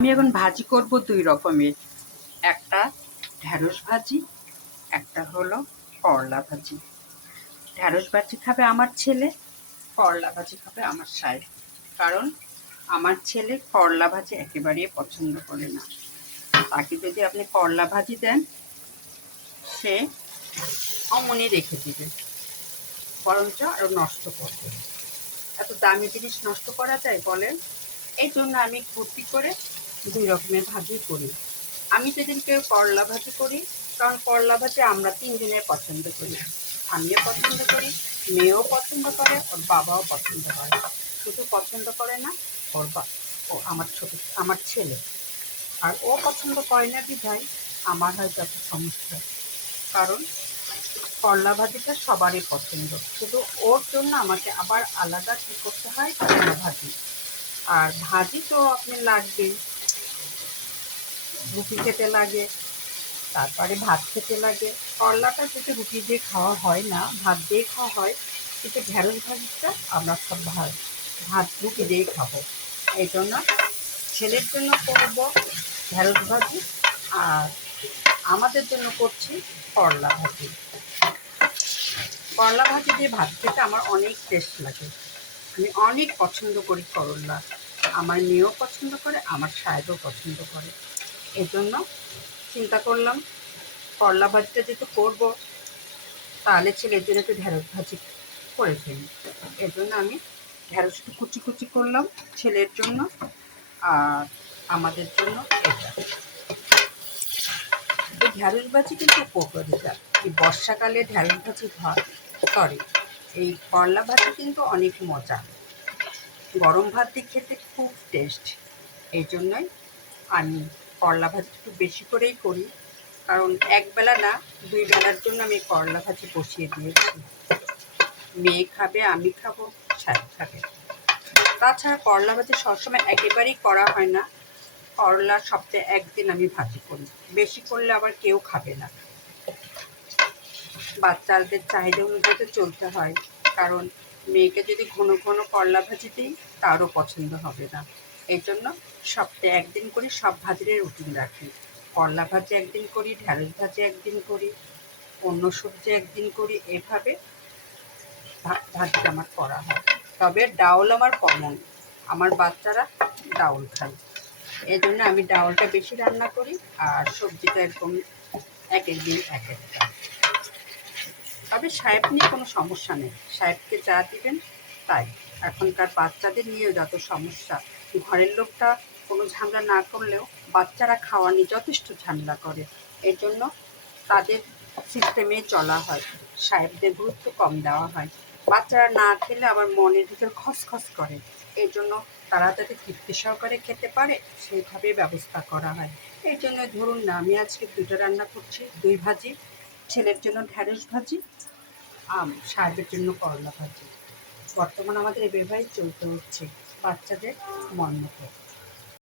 আমি এখন ভাজি করব দুই রকমের। একটা ঢ্যাঁড়স ভাজি, একটা হলো করলা ভাজি। ঢ্যাঁড়স ভাজি খাবে আমার ছেলে, করলা ভাজি খাবে আমার শাশুড়ি। কারণ আমার ছেলে করলা ভাজি একেবারেই পছন্দ করে না। তাকে যদি আপনি করলা ভাজি দেন, সে অমনি রেখে দিবে, বরঞ্চ আরও নষ্ট করবে। এত দামি জিনিস নষ্ট করা যায় বলেন? এই জন্য আমি ফুর্তি করে দুই রকমের ভাজি করি। আমি যেদিনকে করলা ভাজি করি, কারণ করলা ভাজি আমরা তিনজনে পছন্দ করি। আমিও পছন্দ করি, মেয়েও পছন্দ করে, ওর বাবাও পছন্দ করে। শুধু পছন্দ করে না ওর ও আমার ছেলে। আর ও পছন্দ করে না বিধায় আমার হয় যত সমস্যা। কারণ করলা ভাজিটা সবারই পছন্দ, শুধু ওর জন্য আমাকে আবার আলাদা কী করতে হয়, করলা ভাজি। আর ভাজি তো আপনি লাগবেই, রুটি খেতে লাগে, তারপরে ভাত খেতে লাগে। করলাটা যদি রুটি দিয়ে খাওয়া হয় না, ভাত দিয়ে খাওয়া হয়, কিন্তু ঢ্যাঁড়স ভাজিটা আমরা সব ভাত রুটি দিয়েই খাবো। এই জন্য ছেলের জন্য করব ঢ্যাঁড়স ভাজি, আর আমাদের জন্য করছি করলা ভাজি। করলা ভাজি দিয়ে ভাত খেতে আমার অনেক টেস্ট লাগে। আমি অনেক পছন্দ করি করলা। আমার মেয়েও পছন্দ করে, আমার সাহেবও পছন্দ করে। এই জন্য চিন্তা করলাম করলা ভাজিটা যেহেতু করবো, তাহলে ছেলের জন্য একটু ঢ্যাঁড়স ভাজি করে ফেলি। এর জন্য আমি ঢ্যাঁড়স একটু কুচি কুচি করলাম ছেলের জন্য, আর আমাদের জন্য এটা। এই ঢ্যাঁড়স ভাজি কিন্তু উপকারিতা। এই বর্ষাকালে ঢ্যাঁড়স ভাজি এই করলা ভাজি কিন্তু অনেক মজা, গরম ভাত দিয়ে খেতে খুব টেস্ট। এই জন্যই আমি করলা ভাজি একটু বেশি করেই করি, কারণ একবেলা না, দুই বেলার জন্য আমি করলা ভাজি বসিয়ে দিয়েছি। মেয়ে খাবে, আমি খাবো, শাক খাবে। তাছাড়া করলা ভাজি সবসময় একেবারেই করা হয় না। করলা সপ্তাহে একদিন আমি ভাজি করি, বেশি করলে আবার কেউ খাবে না। বাচ্চাদের চাহিদা অনুযায়ী চলতে হয়, কারণ মেয়েকে যদি ঘন ঘন করলা ভাজি দিই, তারও পছন্দ হবে না। এই জন্য সপ্তাহে একদিন করি, সব ভাজির রুটিন রাখি। করলা ভাজি একদিন করি, ঢ্যাঁড়স ভাজি একদিন করি, অন্য সবজি একদিন করি, এভাবে ভাজিটা আমার করা হয়। তবে ডাউল আমার কমন, আমার বাচ্চারা ডাউল খায়। এই জন্য আমি ডাউলটা বেশি রান্না করি, আর সবজিটা একদম এক একদিন এক একটা। তবে সাহেব নিয়ে কোনো সমস্যা নেই, সাহেবকে যা দিবেন তাই। এখনকার বাচ্চাদের নিয়ে যত সমস্যা, ঘরের লোকটা কোনো ঝামেলা না করলেও বাচ্চারা খাওয়া নিয়ে যথেষ্ট ঝামেলা করে। এই জন্য তাদের সিস্টেমে চলা হয়, সাহেবদের গুরুত্ব কম দেওয়া হয়। বাচ্চারা না খেলে আবার মনের ভিতর খসখস করে। এই জন্য তারা যাতে তৃপ্তি সহকারে খেতে পারে সেইভাবেই ব্যবস্থা করা হয়। এই জন্য ধরুন না, আমি আজকে দুটো রান্না করছি, দুই ভাজি, ছেলের জন্য ঢ্যাঁড়স ভাজি, সাহেবের জন্য করলা ভাজি। বর্তমানে আমাদের এভাবেই চলতে হচ্ছে বাচ্চাদের মন মতো।